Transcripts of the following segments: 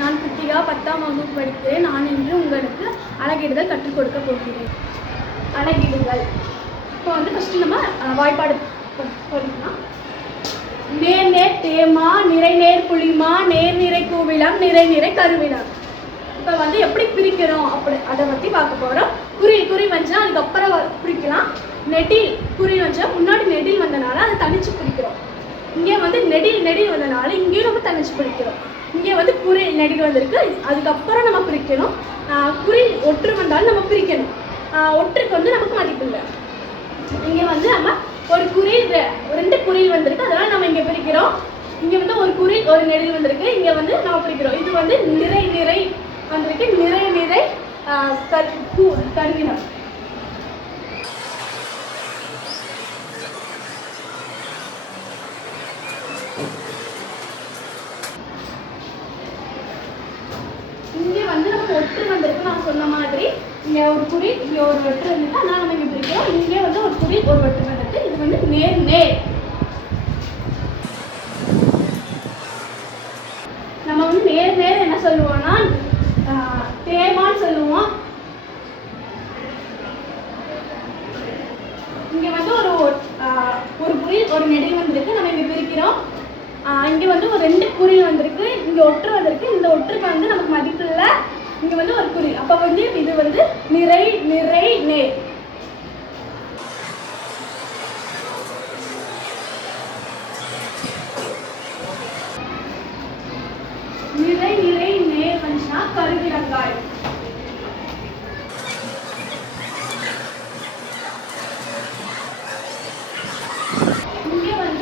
நான் கிருத்திகா 10ஆம் வகுப்பு படிக்கிறேன். நான் இன்று உங்களுக்கு அழகிடுதல் கற்றுக் கொடுக்க போகிறேன். அழகிடுதல். இப்போ ஃபஸ்ட்டு நம்ம வாய்ப்பாடு போடலாம். நேர் நேர் தேமா, நிறை நேர் புளிமா, நேர் நிறை கூவிலம், நிறை நிறை கருவிலம். இப்போ எப்படி பிரிக்கிறோம் அப்படி அதை பற்றி பார்க்க போகிறோம். குறி வந்துச்சுன்னா அதுக்கப்புறம் பிரிக்கலாம். நெடில் குறி வந்துச்சா முன்னாடி நெடில் வந்தனால அதை தனிச்சு பிரிக்கிறோம். இங்கே நெடில் வந்தனால இங்கேயும் நம்ம தனிச்சு பிரிக்கிறோம். இங்கே குறி நெடில் வந்திருக்கு, அதுக்கப்புறம் நம்ம பிரிக்கணும். குறி ஒற்று வந்தாலும் நம்ம பிரிக்கணும். ஒற்றுக்கு நமக்கு மதிப்பு இல்லை. இங்கே நம்ம ஒரு குறி 2 குறில் வந்திருக்கு, அதனால் நம்ம இங்கே பிரிக்கிறோம். இங்கே ஒரு குறி ஒரு நெடில் வந்திருக்கு, இங்கே நம்ம பிரிக்கிறோம். இது நிறை நிறை வந்திருக்கு, நிறை நிறை கருவினம். இங்கே நம்ம ஒற்று வந்திருக்கு. நான் சொன்ன மாதிரி இங்கே ஒரு குறி, இங்கே ஒரு ஒற்று வந்துருக்கு, அதனால் நம்ம இங்கே பிரிக்கிறோம். இங்கே ஒரு குறி ஒரு ஒற்று வந்திருக்கு. இது நேர் நேர். நம்ம நேர் நேர் என்ன சொல்லுவோம்னா தேமான்னு சொல்லுவோம். இங்கே ஒரு குறி ஒரு நெடில் வந்திருக்கு, நம்ம இங்கே பிரிக்கிறோம். இங்கே ஒரு 2 குறில் வந்திருக்கு, இங்கே ஒற்று வந்திருக்கு. இந்த ஒற்றுக்கு நமக்கு மதிப்பு இல்லை. இங்கே ஒரு குறி, அப்போ இது நிறை நிறை நேர். நிறை நிறை நேர் வந்துச்சுன்னா கருவிலங்காய். இங்கே ஒரு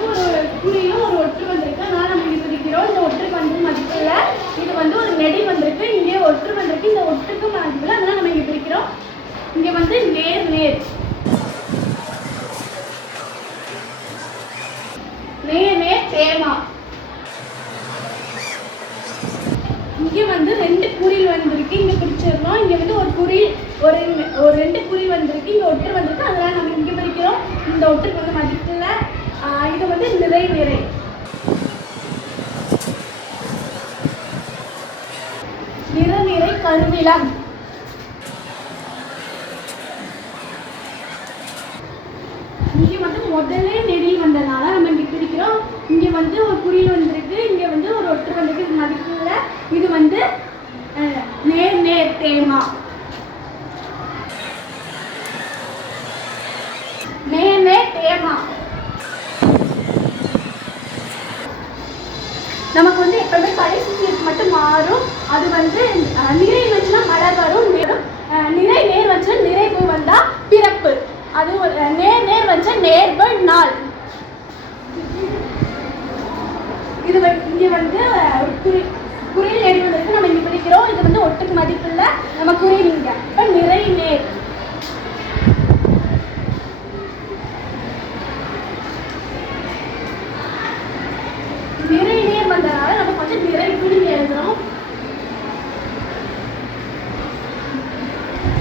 குறியும் ஒரு ஒற்று வந்திருக்கு, அதனால நம்ம இங்கே பிரிக்கிறோம். இந்த ஒற்றுக்கு மதிப்பு இல்லை. இது ஒரு நெடில் வந்திருக்கு, இங்கே ஒற்று வந்திருக்கு, இந்த ஒற்றுக்கு மதிப்பு இல்லை, அதனால நம்ம இங்கே பிரிக்கிறோம். இங்கே நேர் நேர். நேர் நேர் தேமா. இங்கே 2 குறில் வந்திருக்கு, இங்கே பிரிச்சிடணும். இங்கே ஒரு குறில் ஒரு 2 குறில் வந்திருக்கு, இங்கே ஒற்று வந்திருக்கு, அதனால் நம்ம இங்கே பிரிக்கிறோம். இந்த ஒற்றுக்கு மதிப்பு இல்லை. இது நிறை நிறை. நிறை நிறை கருவிலம். இங்கே முதல்ல நெடில் வந்ததுனால நம்ம இங்கே பிரிக்கிறோம். இங்கே ஒரு குறில் வந்திருக்கு, இங்கே ஒரு ஒற்று வந்திருக்கு, இது மதிப்பு இல்லை. இது நேர் நேர் தேமா. நேர் நேர் தேமா. நமக்கு எப்பவுமே கடைசி சீட் மட்டும் மாறும். அது நிறை வச்சுன்னா மலர் வரும், நிறை நேர் வச்சுன்னா நிறைவு வந்தா பிறப்பு. அது நேர் நேர் வச்சா நேர்வு நாள். இது இங்கே குறில் நெடில் வந்திருக்கு, நம்ம இங்கே பிரிக்கிறோம். இது ஒட்டுக்கு மதிப்பு இல்லை, நம்ம குறில் இங்கே. இப்போ நிறை நேர். நிறை நேர் வந்ததுனால நம்ம கொஞ்சம் நிறை குறி எழுதுறோம்.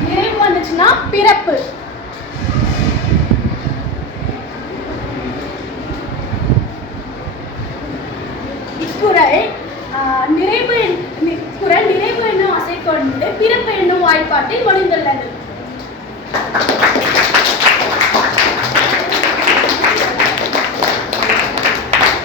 நிறைவு வந்துச்சுன்னா பிறப்பு. இக்குறள் நிறைவு என்னும் அசை கொண்டு பிறப்பு என்னும் வாய்ப்பாட்டில் மொழிந்துள்ளது.